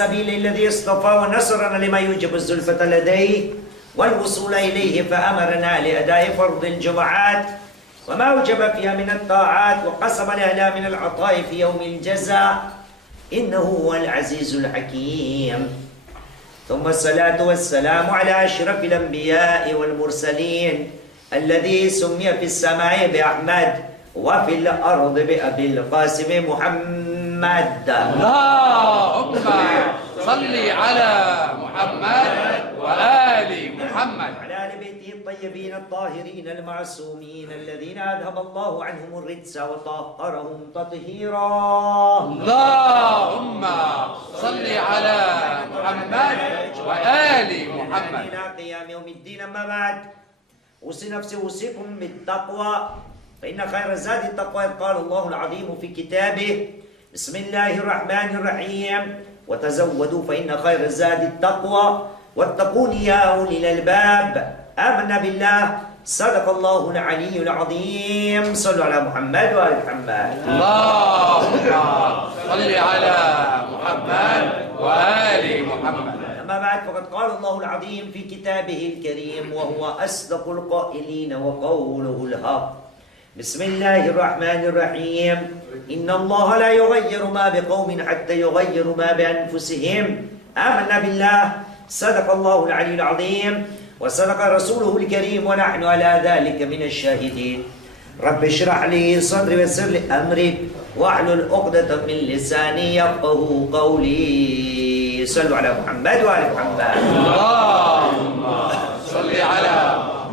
السبيل الذي اصطفى ونصرنا لما يوجب الزلفة لديه والوصول إليه، فأمرنا لأداء فرض الجمعات وما أوجب فيها من الطاعات، وقسم لنا من العطاء في يوم الجزاء، إنه هو العزيز الحكيم. ثم الصلاة والسلام على أشرف الأنبياء والمرسلين الذي سمي في السماء بأحمد وفي الأرض بأبي القاسم محمد. اللهم صل على محمد وآل محمد على آل بيته الطيبين الطاهرين المعصومين الذين أذهب الله عنهم الرجس وطهرهم تطهيرا. اللهم صل على محمد وآل محمد إلى قيام يوم الدين. أما بعد، أوصي نفسي أوصيكم بالتقوى، فإن خير الزاد التقوى، قال الله العظيم في كتابه: بسم الله الرحمن الرحيم، وتزودوا فإن خير الزاد التقوى واتقون يا أولي الألباب. آمنا بالله، صدق الله العلي العظيم. صلوا على محمد وآل محمد. اللهم صل على محمد وآل محمد. أما بعد، فقد قال الله العظيم في كتابه الكريم وهو أصدق القائلين وقوله الحق: بسم الله الرحمن الرحيم، إن الله لا يغير ما بقوم حتى يغيروا ما بأنفسهم. آمنا بالله، صدق الله العلي العظيم وصدق رسوله الكريم، ونحن على ذلك من الشاهدين. رب اشرح لي صدري ويسر لي أمري واحلل عقدة من لساني يفقهوا قولي. صلوا على محمد وآل محمد. اللهم صل على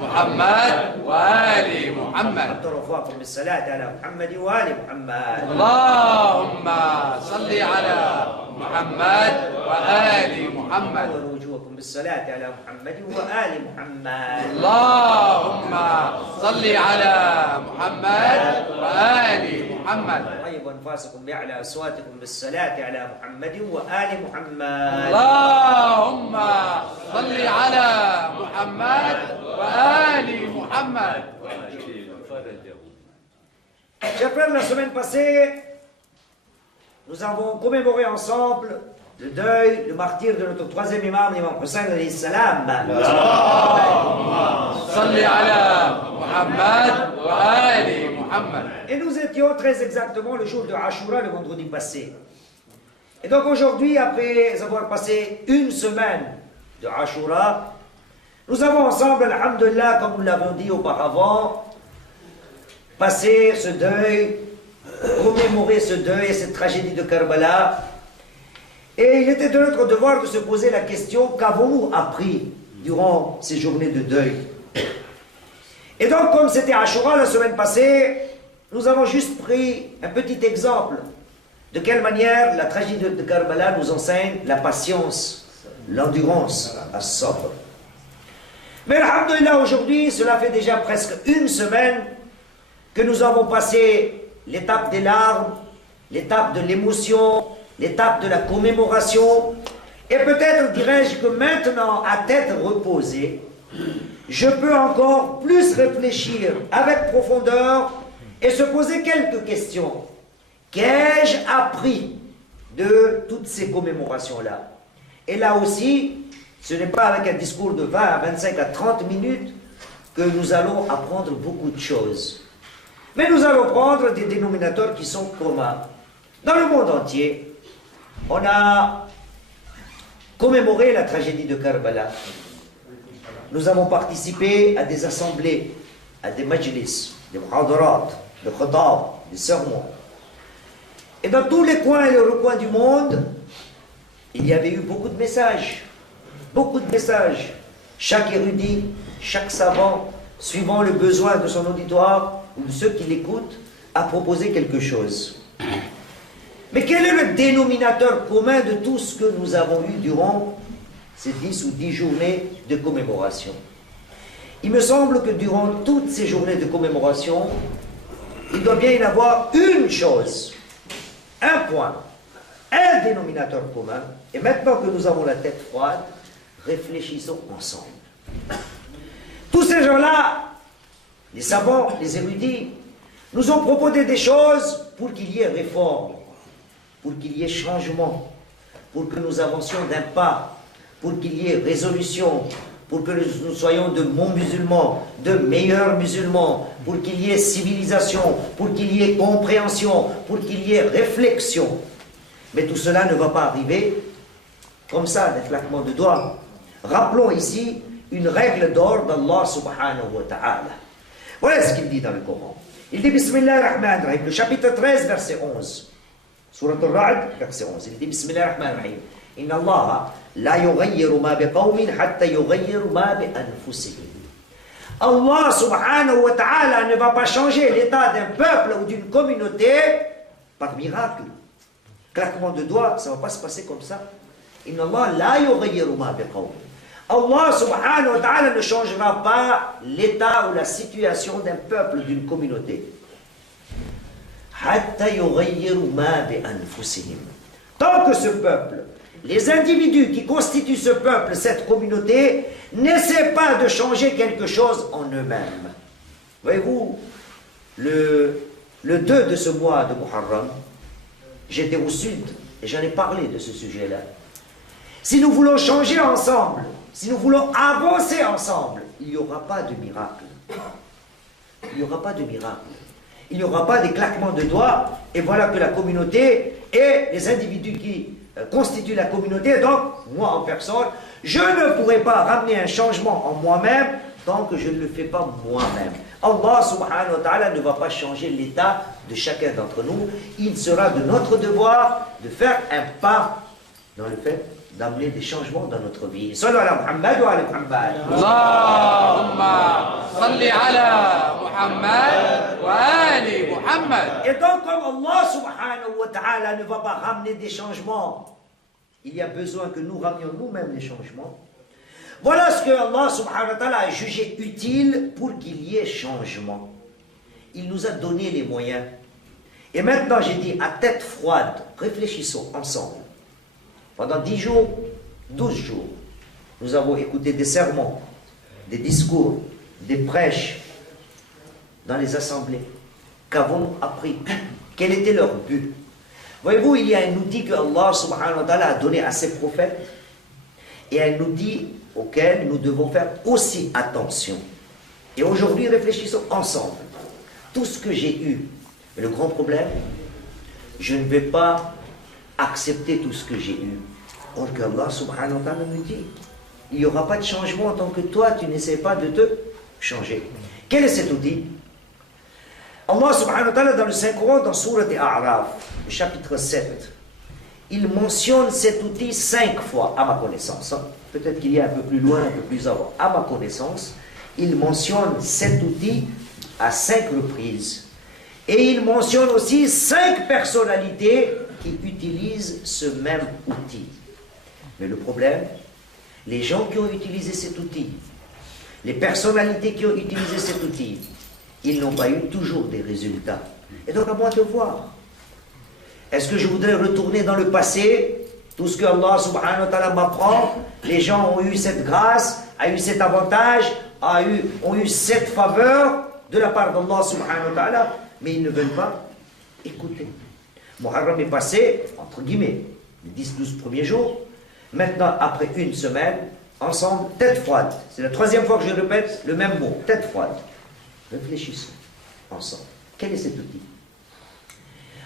محمد وآل محمد. رفاكم بالصلاة على محمد وآل محمد. اللهم صل على محمد وآل محمد. ووجوهكم بالصلاة على محمد وآل محمد. اللهم صل على محمد وآل محمد. طيب أنفاسكم بأعلى أصواتكم بالصلاة على محمد وآل محمد. اللهم صل على محمد وآل محمد. Chers frères, la semaine passée, nous avons commémoré ensemble le deuil, le martyre de notre troisième imam, l'imam Hussein alayhi salam. Et nous étions très exactement le jour de Ashura, le vendredi passé. Et donc aujourd'hui, après avoir passé une semaine de Ashura, nous avons ensemble, alhamdulillah, comme nous l'avons dit auparavant, passé ce deuil, commémorer ce deuil et cette tragédie de Karbala. Et il était de notre devoir de se poser la question: qu'avons-nous appris durant ces journées de deuil? Et donc, comme c'était Ashura la semaine passée, nous avons juste pris un petit exemple de quelle manière la tragédie de Karbala nous enseigne la patience, l'endurance, la sabr. Mais alhamdulillah, aujourd'hui, cela fait déjà presque une semaine que nous avons passé l'étape des larmes, l'étape de l'émotion, l'étape de la commémoration. Et peut-être dirais-je que maintenant, à tête reposée, je peux encore plus réfléchir avec profondeur et se poser quelques questions. Qu'ai-je appris de toutes ces commémorations-là? Et là aussi, ce n'est pas avec un discours de 20 à 25 à 30 minutes que nous allons apprendre beaucoup de choses. Mais nous allons prendre des dénominateurs qui sont communs. Dans le monde entier, on a commémoré la tragédie de Karbala. Nous avons participé à des assemblées, à des majlis, des muhadarat, des khatab, des sermons. Et dans tous les coins et les recoins du monde, il y avait eu beaucoup de messages. Beaucoup de messages. Chaque érudit, chaque savant, suivant le besoin de son auditoire ou de ceux qui l'écoutent, a proposé quelque chose. Mais quel est le dénominateur commun de tout ce que nous avons eu durant ces 10 ou 10 journées de commémoration? Il me semble que durant toutes ces journées de commémoration, il doit bien y avoir une chose, un point, un dénominateur commun. Et maintenant que nous avons la tête froide, réfléchissons ensemble. Tous ces gens-là, les savants, les érudits, nous ont proposé des choses pour qu'il y ait réforme, pour qu'il y ait changement, pour que nous avancions d'un pas, pour qu'il y ait résolution, pour que nous soyons de bons musulmans, de meilleurs musulmans, pour qu'il y ait civilisation, pour qu'il y ait compréhension, pour qu'il y ait réflexion. Mais tout cela ne va pas arriver comme ça, d'un claquement de doigts. Rappelons ici une règle d'or d'Allah subhanahu wa ta'ala. Voilà ce qu'il dit dans le Coran. Il dit Bismillah ar-Rahman ar-Rahim, le chapitre 13, verset 11. Surat al-Ra'd, verset 11. Il dit Bismillah ar-Rahman ar-Rahim. Inna Allah la yughayyiru ma biqawmin hatta yughayyiru ma bi anfusihim. Allah subhanahu wa ta'ala ne va pas changer l'état d'un peuple ou d'une communauté par miracle. Claquement de doigts, ça ne va pas se passer comme ça. Inna Allah la yughayyiru ma biqawmin. Allah subhanahu wa ta'ala ne changera pas l'état ou la situation d'un peuple, d'une communauté. Hatta yughayyiru ma bi anfusihim. Tant que ce peuple, les individus qui constituent ce peuple, cette communauté, n'essaient pas de changer quelque chose en eux-mêmes. Voyez-vous, le 2 de ce mois de Muharram, j'étais au sud et j'en ai parlé de ce sujet-là. Si nous voulons changer ensemble, si nous voulons avancer ensemble, il n'y aura pas de miracle. Il n'y aura pas de miracle. Il n'y aura pas des claquements de doigts, et voilà que la communauté et les individus qui constituent la communauté, donc moi en personne, je ne pourrai pas ramener un changement en moi-même tant que je ne le fais pas moi-même. Allah subhanahu wa ta'ala ne va pas changer l'état de chacun d'entre nous. Il sera de notre devoir de faire un pas dans le fait d'amener des changements dans notre vie. Sallu ala Muhammad wa ala Muhammad. Allahumma salli ala Muhammad wa ali Muhammad. Et donc, comme Allah subhanahu wa ta'ala ne va pas ramener des changements, il y a besoin que nous ramenions nous-mêmes les changements. Voilà ce que Allah subhanahu wa ta'ala a jugé utile pour qu'il y ait changement. Il nous a donné les moyens. Et maintenant, j'ai dit, à tête froide, réfléchissons ensemble. Pendant 10 jours, 12 jours, nous avons écouté des sermons, des discours, des prêches dans les assemblées. Qu'avons-nous appris? Quel était leur but? Voyez-vous, il y a un outil que Allah subhanahu wa ta'ala a donné à ses prophètes et un outil auquel nous devons faire aussi attention. Et aujourd'hui, réfléchissons ensemble. Tout ce que j'ai eu, mais le grand problème, je ne vais pas accepter tout ce que j'ai eu. Or que Allah subhanahu wa ta'ala me dit, il n'y aura pas de changement tant que toi, tu n'essaies pas de te changer. Quel est cet outil? Allah subhanahu wa ta'ala dans le Saint-Coran, dans Surat Al-A'raf, le chapitre 7, il mentionne cet outil 5 fois, à ma connaissance. Peut-être qu'il y a un peu plus loin, un peu plus avant. À ma connaissance, il mentionne cet outil à 5 reprises. Et il mentionne aussi 5 personnalités qui utilisent ce même outil. Mais le problème, les gens qui ont utilisé cet outil, les personnalités qui ont utilisé cet outil, ils n'ont pas eu toujours des résultats. Et donc à moi de voir. Est-ce que je voudrais retourner dans le passé? Tout ce que Allah subhanahu wa ta'ala m'apprend, les gens ont eu cette grâce, ont eu cet avantage, ont eu cette faveur de la part d'Allah subhanahu wa ta'ala, mais ils ne veulent pas écouter. Muharram est passé, entre guillemets, les 10-12 premiers jours. Maintenant, après une semaine, ensemble, tête froide. C'est la 3e fois que je répète le même mot, tête froide. Réfléchissons ensemble. Quel est cet outil?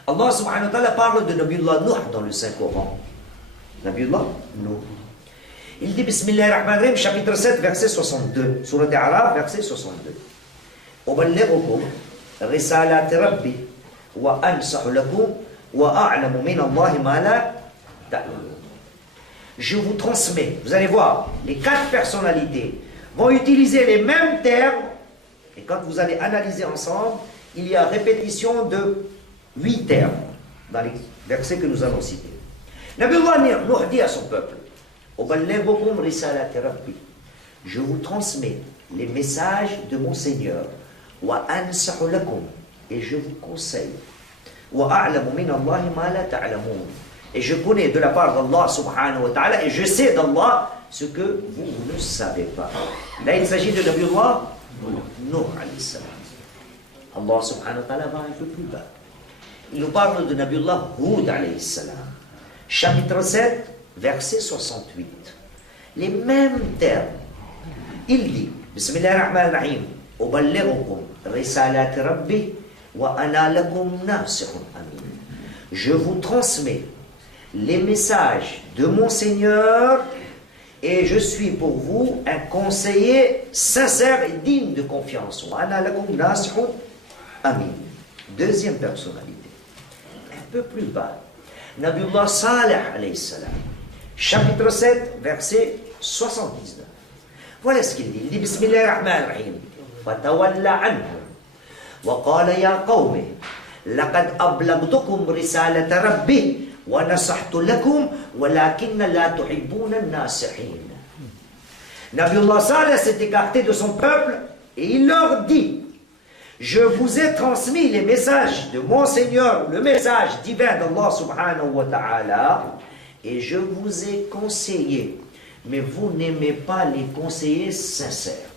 Allah subhanahu wa ta'ala parle de Nabiullah Nuh dans le Saint-Coran. Nabiullah Nuh. Il dit Bismillahirrahmanirrahim, chapitre 7, verset 62. Surat Al-A'raf, verset 62. Uballighukum risalati rabbi wa ansahu lakum wa a'lamu min Allahi ma la ta'lamun. Je vous transmets, vous allez voir, les 4 personnalités vont utiliser les mêmes termes, et quand vous allez analyser ensemble, il y a répétition de 8 termes dans les versets que nous allons citer. Nabiullah Nuh dit à son peuple, je vous transmets les messages de mon Seigneur, et je vous conseille, et je connais de la part d'Allah subhanahu wa ta'ala, et je sais d'Allah ce que vous ne savez pas. Là il s'agit de Nabiullah Nuh alayhi salam. Allah subhanahu wa ta'ala va un peu plus bas. Il nous parle de Nabiullah Hud alayhi salam. Chapitre 7, verset 68. Les mêmes termes. Il dit, Bismillahirrahmanirrahim, Uballighukum risalat rabbi wa ana lakum nasihun amin. Je vous transmets les messages de mon Seigneur et je suis pour vous un conseiller sincère et digne de confiance. Wa ana lakum nasihun amin. Deuxième personnalité. Un peu plus bas. Nabiullah Salih alayhi salam. Chapitre 7, verset 79. Voilà ce qu'il dit. Il dit Bismillahirrahmanirrahim. Fatawalla anhum. Wa qala ya qawmi. Laqad ablagtukum risalata rabbi. Wa nasahtu lakum. Walakinna la tuhibbuna an-nasihin. Nabiullah Salih s'est écarté de son peuple et il leur dit: je vous ai transmis les messages de mon Seigneur, le message divin d'Allah subhanahu wa ta'ala, et je vous ai conseillé. Mais vous n'aimez pas les conseillers sincères.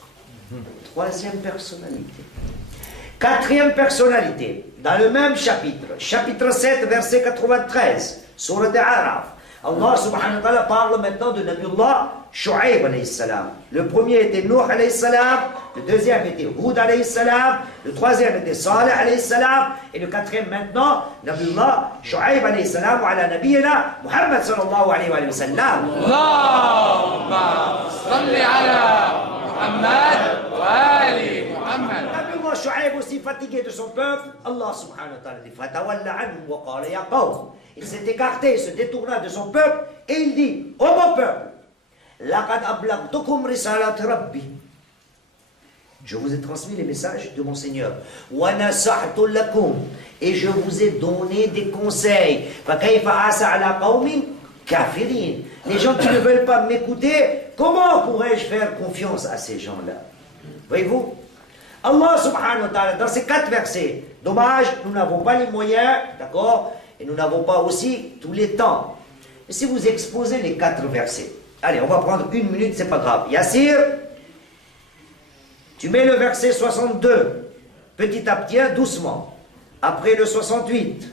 Troisième personnalité. Quatrième personnalité, dans le même chapitre, chapitre 7, verset 93, Surat Al-Araf. Allah subhanahu wa ta'ala parle maintenant de Nabiullah Shu'aib alayhi salam. Le premier était Nuh alayhi salam, le deuxième était Hud alayhi salam, le troisième était Salih alayhi salam, et le quatrième maintenant, Nabiullah Shu'aib alayhi salam, wa ala nabiyyina Muhammad sallallahu alayhi wa sallam. Allahumma salli ala Muhammad wa ali Muhammad. Nabiullah Shu'aib aussi fatigué de son peuple, Allah subhanahu wa ta'ala dit Fatawalla anhum wa qala ya qawm. Il s'est écarté, il se détourna de son peuple, et il dit: ô mon peuple, laqad ablagtukum risalat rabbi. Je vous ai transmis les messages de mon Seigneur. Wa nasahtu lakum. Et je vous ai donné des conseils. Fa kayfa asa ala qawmin kafirin. Les gens qui ne veulent pas m'écouter, comment pourrais-je faire confiance à ces gens-là? Voyez-vous? Allah subhanahu wa ta'ala, dans ces 4 versets, dommage, nous n'avons pas les moyens, d'accord? Et nous n'avons pas aussi tous les temps. Et si vous exposez les 4 versets, allez, on va prendre 1 minute, c'est pas grave. Yassir, tu mets le verset 62, petit à petit, doucement. Après le 68,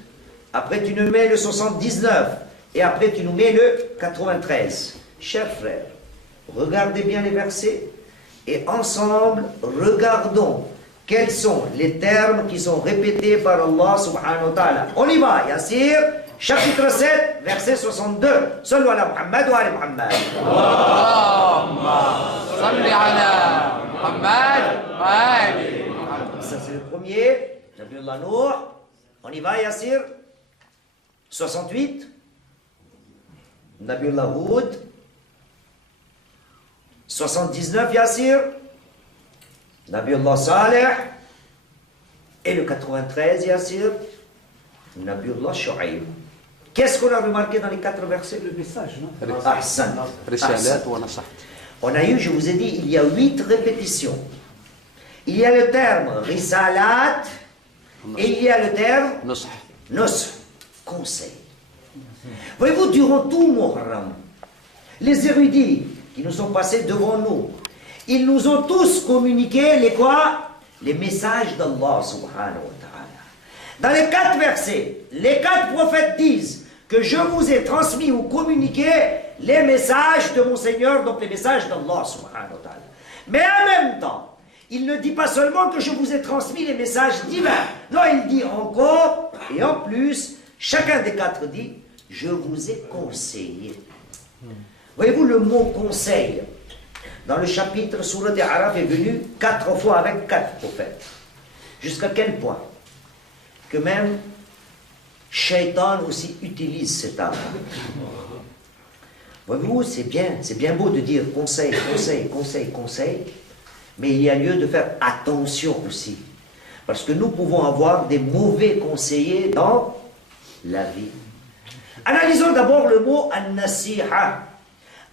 après tu nous mets le 79, et après tu nous mets le 93. Chers frères, regardez bien les versets, et ensemble, regardons quels sont les termes qui sont répétés par Allah subhanahu wa ta'ala. On y va, Yassir, chapitre 7, verset 62. Sallu ala Muhammad wa ala Muhammad. Allahumma salli ala Muhammad wa ali Muhammad. Ça c'est le premier. Nabiullah Nuh. On y va, Yassir. 68. Nabiullah Hud. 79, Yassir. Nabiullah Salih. Et le 93, Yassir. Nabiullah Shu'aib. Qu'est-ce qu'on a remarqué dans les 4 versets? Le message, non? Ahsan. Risalat wa nasahtu. On a eu, je vous ai dit, il y a 8 répétitions. Il y a le terme risalat et il y a le terme Nusah. nusr, conseil. Voyez-vous, durant tout Muharram, les érudits qui nous sont passés devant nous, ils nous ont tous communiqué les quoi? Les messages d'Allah subhanahu wa ta'ala. Dans les 4 versets, les 4 prophètes disent que je vous ai transmis ou communiqué les messages de mon Seigneur, donc les messages d'Allah subhanahu wa ta'ala. Mais en même temps, il ne dit pas seulement que je vous ai transmis les messages divins. Non, il dit encore, et en plus, chacun des 4 dit, je vous ai conseillé. Voyez-vous, le mot conseil, dans le chapitre Surat Al-Araf est venu 4 fois avec 4 prophètes. Jusqu'à quel point? Que même Shaitan aussi utilise cet arme. Voyez-vous, c'est bien beau de dire conseil, conseil, conseil, conseil, mais il y a lieu de faire attention aussi. Parce que nous pouvons avoir des mauvais conseillers dans la vie. Analysons d'abord le mot an-nasiha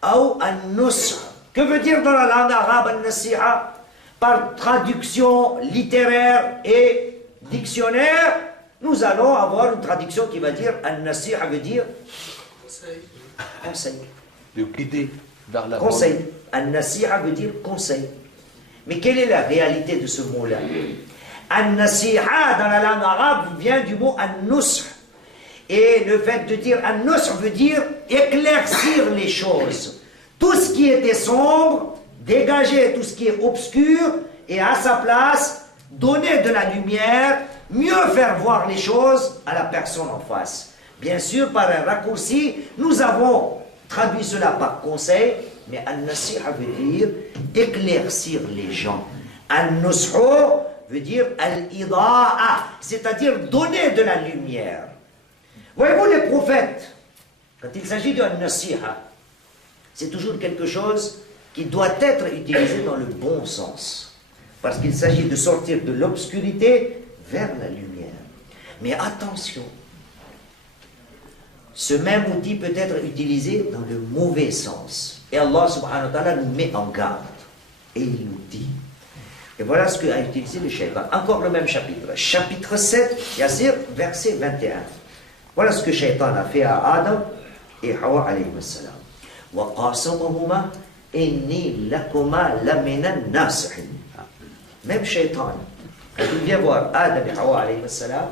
ou an-nusr. Que veut dire dans la langue arabe an-nasiha? Par traduction littéraire et dictionnaire, nous allons avoir une traduction qui va dire an-nasiha veut dire conseil. De guider vers la Conseil. An-nasiha veut dire conseil. Mais quelle est la réalité de ce mot-là? An-nasiha dans la langue arabe vient du mot an-nusr. Et le fait de dire an-nusr veut dire éclaircir les choses. Tout ce qui était sombre, dégager tout ce qui est obscur, et à sa place, donner de la lumière, mieux faire voir les choses à la personne en face. Bien sûr, par un raccourci, nous avons traduit cela par conseil, mais an-nasiha veut dire éclaircir les gens. An-nushu veut dire al-ida'a, c'est-à-dire donner de la lumière. Voyez-vous, les prophètes, quand il s'agit de an-nasiha, c'est toujours quelque chose qui doit être utilisé dans le bon sens. Parce qu'il s'agit de sortir de l'obscurité vers la lumière. Mais attention, ce même outil peut être utilisé dans le mauvais sens. Et Allah subhanahu wa ta'ala nous met en garde. Et il nous dit. Et voilà ce qu'a utilisé le shaitan. Encore le même chapitre. Chapitre 7, Yassir, verset 21. Voilà ce que shaitan a fait à Adam et Hawa alayhi salam. Wa qasamahuma inni lakuma lamina nasihin. Même shaitan, quand il vient voir Adam et Hawa alayhi salam,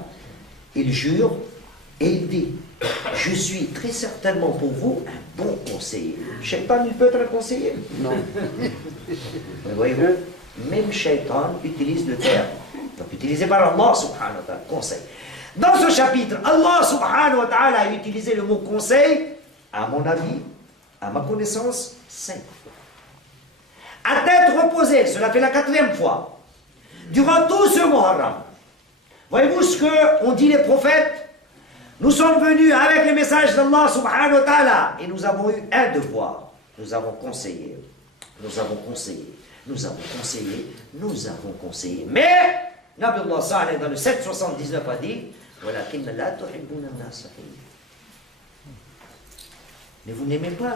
il jure et il dit: je suis très certainement pour vous un bon conseiller. Shaitan, il peut être un conseiller? Non. Mais voyez-vous, même shaitan utilise le terme. Donc utilisé par Allah subhanahu wa ta'ala, conseil. Dans ce chapitre, Allah subhanahu wa ta'ala a utilisé le mot conseil, à mon avis, à ma connaissance, 5 fois. À tête reposée, cela fait la 4e fois. Durant tout ce Muharram. Voyez-vous ce qu'ont dit les prophètes? Nous sommes venus avec les messages d'Allah subhanahu wa ta'ala et nous avons eu un devoir. Nous avons conseillé. Nous avons conseillé. Nous avons conseillé. Nous avons conseillé. Mais, Nabi Allah Saleh dans le 779 a dit: mais vous n'aimez pas.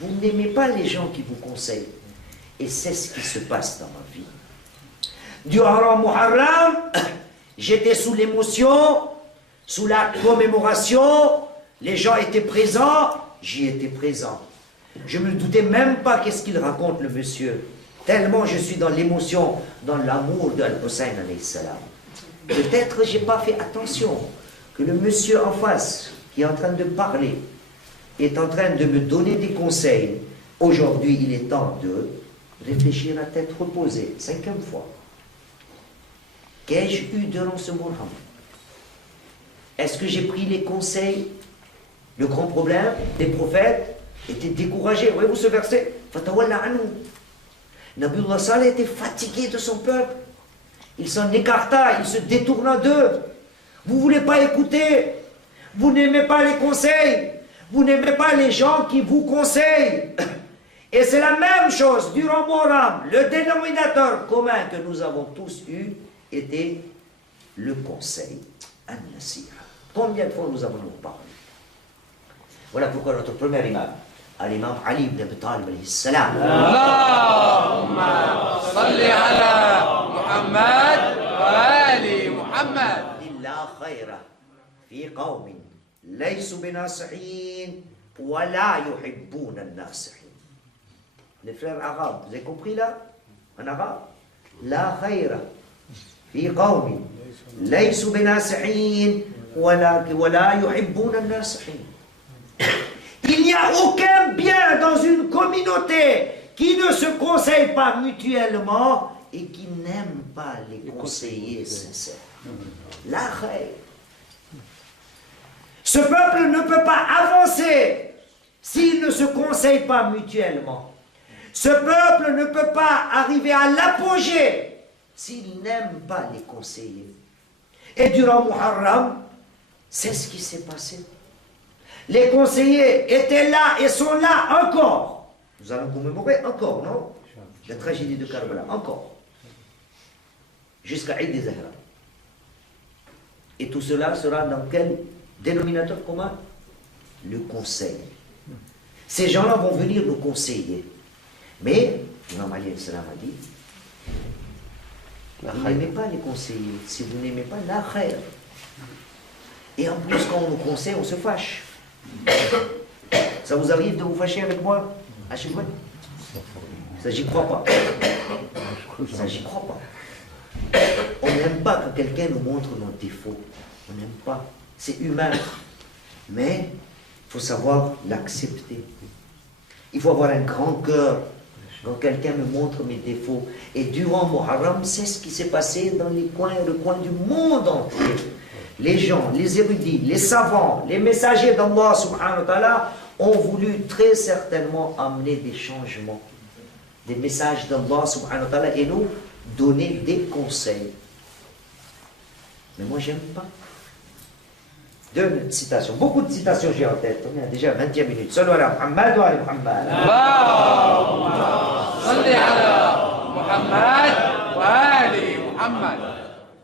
Vous n'aimez pas les gens qui vous conseillent. Et c'est ce qui se passe dans ma vie. Durant Muharram, j'étais sous l'émotion, sous la commémoration, les gens étaient présents, j'y étais présent. Je ne me doutais même pas qu'est-ce qu'il raconte le monsieur. Tellement je suis dans l'émotion, dans l'amour d'Al-Hussein alayhi salam. Peut-être je n'ai pas fait attention que le monsieur en face, qui est en train de parler, est en train de me donner des conseils. Aujourd'hui, il est temps de réfléchir à tête reposée, 5e fois. Qu'ai-je eu durant ce Muharram? Est-ce que j'ai pris les conseils? Le grand problème des prophètes était découragé. Voyez-vous ce verset? Fatawalla anhu. Nabiullah Saleh était fatigué de son peuple. Il s'en écarta, il se détourna d'eux. Vous ne voulez pas écouter. Vous n'aimez pas les conseils. Vous n'aimez pas les gens qui vous conseillent. Et c'est la même chose durant Muharram. Le dénominateur commun que nous avons tous eu était le conseil, an-nasiha. Combien de fois nous avons parlé? Voilà pourquoi notre premier imam, l'imam Ali ibn Abi Talib alayhi salam. Allahumma salli ala Muhammad wa ali Muhammad. La khayra fi qawmin laysu binasihin wa la yuhibbuna an-nasihin. Les frères arabes, vous avez compris là? En arabe? La khayra fi qawmin laysu binasihin wa la yuhibbuna an-nasihin. Il n'y a aucun bien dans une communauté qui ne se conseille pas mutuellement et qui n'aime pas les conseillers sincères. La khayr. Ce peuple ne peut pas avancer s'il ne se conseille pas mutuellement. Ce peuple ne peut pas arriver à l'apogée s'il n'aime pas les conseillers. Et durant Muharram, c'est ce qui s'est passé. Les conseillers étaient là et sont là encore. Nous allons commémorer encore, non? La tragédie de Karbala, encore. Jusqu'à Eid al-Zahra. Et tout cela sera dans quel dénominateur commun? Le conseil. Ces gens-là vont venir nous conseiller. Mais, l'imam Ali salam a dit, vous n'aimez pas les conseillers. Si vous n'aimez pas, la khayr. Et en plus, quand on nous conseille, on se fâche. Ça vous arrive de vous fâcher avec moi à chaque fois? Ça, j'y crois pas. Ça, j'y crois pas. On n'aime pas quand quelqu'un nous montre nos défauts. On n'aime pas. C'est humain. Mais il faut savoir l'accepter. Il faut avoir un grand cœur. Quand quelqu'un me montre mes défauts. Et durant Muharram, c'est ce qui s'est passé dans les coins et recoins du monde entier. Les gens, les érudits, les savants, les messagers d'Allah subhanahu wa ta'ala ont voulu très certainement amener des changements, des messages d'Allah subhanahu wa ta'ala et nous donner des conseils. Mais moi, j'aime pas. Deux citations, beaucoup de citations j'ai en tête. On est déjà à 20e minute. Sallu ala Muhammad wa ala Muhammad. Allahumma salli ala Muhammad wa ali Muhammad.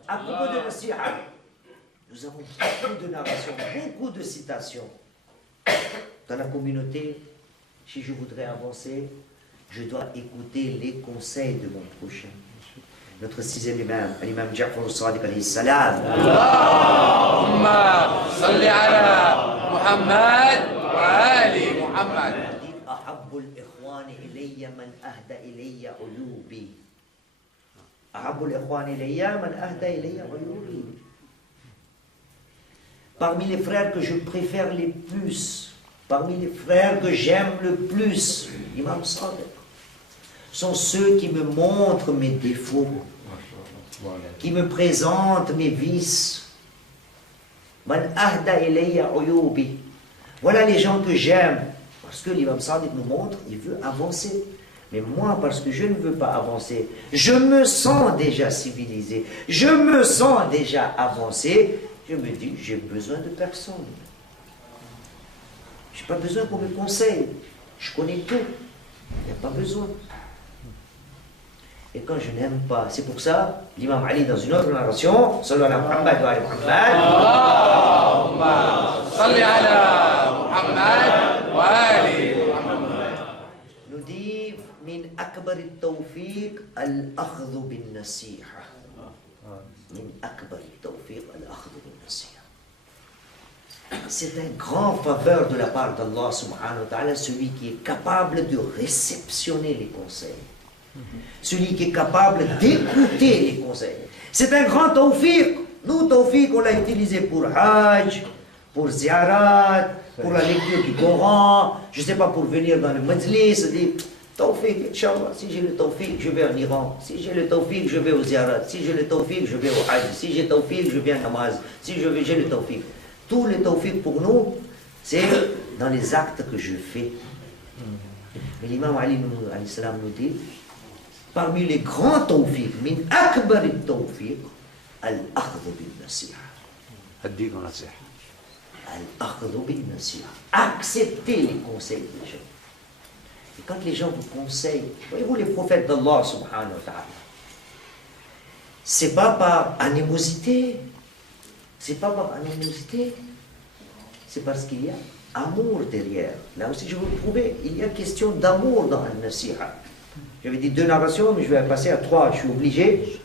À propos de nasiha, nous avons beaucoup de narrations, beaucoup de citations. Dans la communauté, si je voudrais avancer, je dois écouter les conseils de mon prochain. Notre sixième imam, l'imam Ja'far al-Sadiq alayhi salam. Allahumma salli ala Muhammad wa ali Muhammad. Ahabbu al-ikhwani ilayya man ahda ilayya uyubi. Ahabbu al-ikhwani ilayya man ahda ilayya uyubi. Parmi les frères que je préfère les plus, parmi les frères que j'aime le plus, l'imam Sadiq, sont ceux qui me montrent mes défauts, qui me présentent mes vices. Man ahda ilayya uyubi. Voilà les gens que j'aime, parce que l'imam Sadiq me montre, il veut avancer. Mais moi, parce que je ne veux pas avancer, je me sens déjà civilisé, je me sens déjà avancé, je me dis, j'ai besoin de personne. Je n'ai pas besoin qu'on me conseille. Je connais tout. Il n'y a pas besoin. Et quand je n'aime pas, c'est pour ça, l'imam Ali dans une autre narration, sallallahu alayhi wa Muhammad wa ali Muhammad, Allahumma salli ala Muhammad wa ali Muhammad. nous dit, min akbar al-tawfiq al-akhdhu bin-nasiha. Min akbar al-tawfiq al-akhdhu bin-nasiha. C'est un grand faveur de la part d'Allah subhanahu wa ta'ala, celui qui est capable de réceptionner les conseils. Celui qui est capable d'écouter les conseils. C'est un grand tawfiq. Nous, tawfiq, on l'a utilisé pour Hajj, pour Ziyarat, pour la lecture du Coran, je ne sais pas, pour venir dans le majlis, se dire, tawfiq, Inch'Allah, si j'ai le tawfiq, je vais en Iran. Si j'ai le tawfiq, je vais au Ziyarat. Si j'ai le tawfiq, je vais au Hajj. Si j'ai le tawfiq, je vais en namaz. Si j'ai le tawfiq. Tout le tawfiq pour nous, c'est dans les actes que je fais. Mais l'imam Ali alayhi salam nous dit, parmi les grands tawfiq, min akbar al-tawfiq, al-akhdhu bin-nasiha. Al-akhdhu bin-nasiha. Accepter les conseils des gens. Et quand les gens vous conseillent, voyez-vous les prophètes d'Allah subhanahu wa ta'ala, c'est pas par animosité, c'est pas par animosité, c'est parce qu'il y a amour derrière. Là aussi je veux le prouver, il y a question d'amour dans al-nasiha. J'avais dit 2 narrations, mais je vais passer à 3, je suis obligé.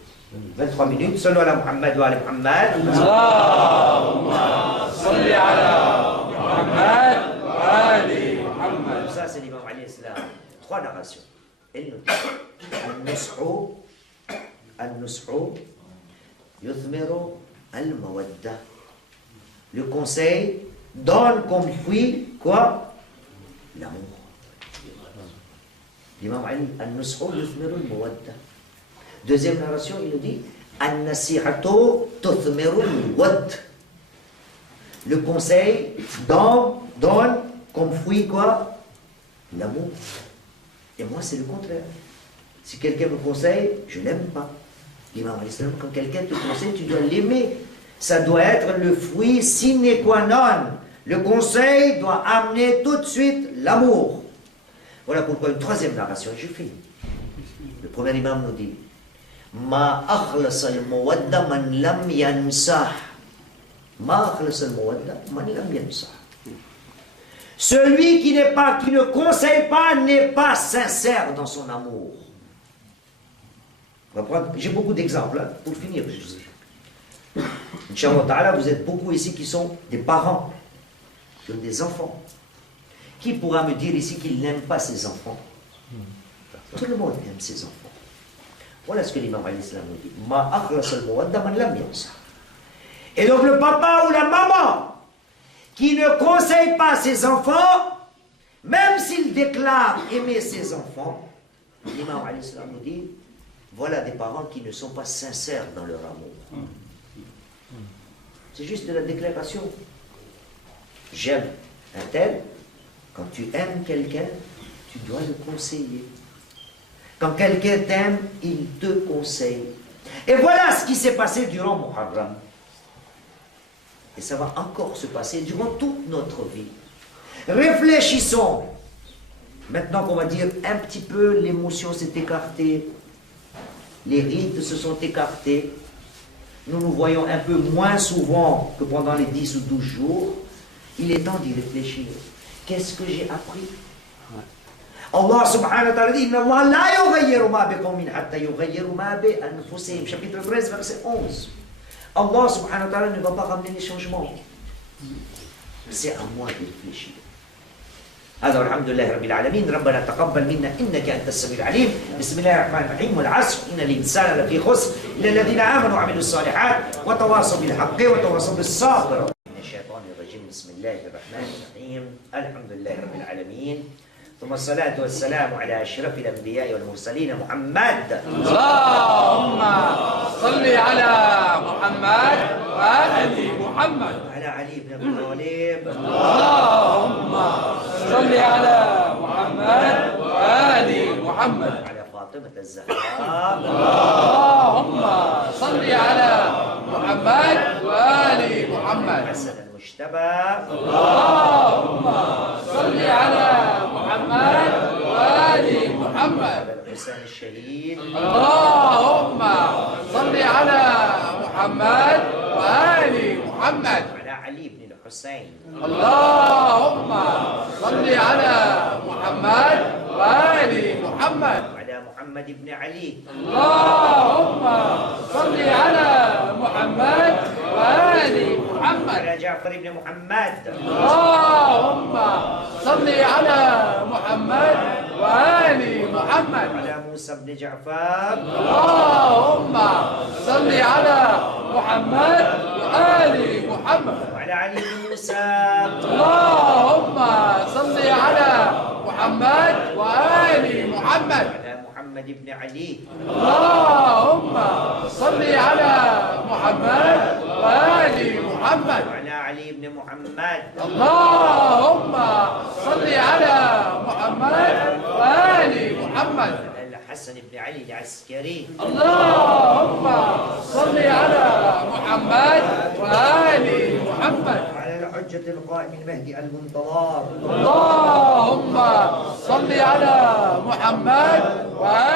23 minutes. Sallu ala Muhammad wa ala Muhammad. Allahumma salli ala Muhammad wa ali Muhammad. Ça, c'est l'imam alayhi salam. 3 narrations. Elle nous dit Al-nus'u yuthmiru al-mawadda. Le conseil donne comme fruit quoi? L'amour. L'imam Ali, Al-nus'u yuthmiru al-mawadda. Deuxième narration, il nous dit An-nasihatu tuthmiru al-wadd. Le conseil donne comme fruit quoi? L'amour. Et moi, c'est le contraire. Si quelqu'un me conseille, je ne l'aime pas. L'imam Ali, quand quelqu'un te conseille, tu dois l'aimer. Ça doit être le fruit sine qua non. Le conseil doit amener tout de suite l'amour. Voilà pourquoi une troisième narration, je finis. Le premier imam nous dit Ma akhlas al-mawadda man lam yansah. Ma akhlas al-mawadda man lam yansah. Celui qui ne conseille pas n'est pas sincère dans son amour. J'ai beaucoup d'exemples hein, pour finir. Inch'Allah ta'ala, vous êtes beaucoup ici qui sont des parents, qui ont des enfants. Qui pourra me dire ici qu'il n'aime pas ses enfants? Tout le monde aime ses enfants. Voilà ce que l'imam alayhi salam nous dit. Ma akhlas al-mawadda man lam yansa. Et donc le papa ou la maman qui ne conseille pas ses enfants, même s'il déclare aimer ses enfants, l'imam alayhi salam nous dit, voilà des parents qui ne sont pas sincères dans leur amour. C'est juste de la déclaration. J'aime un tel. Quand tu aimes quelqu'un, tu dois le conseiller. Quand quelqu'un t'aime, il te conseille. Et voilà ce qui s'est passé durant Muharram. Et ça va encore se passer durant toute notre vie. Réfléchissons. Maintenant qu'on va dire un petit peu, l'émotion s'est écartée, les rites se sont écartés, nous nous voyons un peu moins souvent que pendant les 10 ou 12 jours, il est temps d'y réfléchir. Qu'est-ce que j'ai appris? Allah subhanahu wa ta'ala dit, Inna Allah la yughayyiru ma biqawmin hatta yughayyiru ma bi anfusihim. Chapitre 13, verset 11. Allah subhanahu wa ta'ala ne va pas ramener les changements. C'est à moi de réfléchir. هذا والحمد لله رب العالمين ربنا تقبل منا إنك أنت السميع العليم بسم الله الرحمن الرحيم والعصر إن الإنسان لفي خسر إلا الذين آمنوا وعملوا الصالحات وتواصوا بالحق وتواصوا بالصبر من الشيطان الرجيم بسم الله الرحمن الرحيم الحمد لله رب العالمين ثم الصلاة والسلام على أشرف الأنبياء والمرسلين محمد اللهم صل على محمد وآل محمد على علي بن أبي طالب اللهم صل على محمد وآل محمد على فاطمة الزهراء اللهم صل على محمد وآل محمد حسن المجتبى اللهم صل على محمد وآل محمد على الحسين الشهيد اللهم صل على محمد وآل محمد على علي بن الحسين اللهم صل على محمد وآل محمد على محمد بن علي اللهم صل على محمد وآل محمد على جعفر بن محمد اللهم صل على محمد وآل محمد على موسى بن جعفر اللهم صل على محمد وآل محمد وعلى علي بن موسى اللهم صل على محمد وآل محمد على محمد بن علي اللهم صل على محمد وآل محمد وعلى علي بن محمد اللهم صل على محمد وآل محمد على الحسن بن علي العسكري اللهم صل على محمد وآل محمد وعلى الحجة القائم المهدي المنتظر اللهم صل على محمد وآل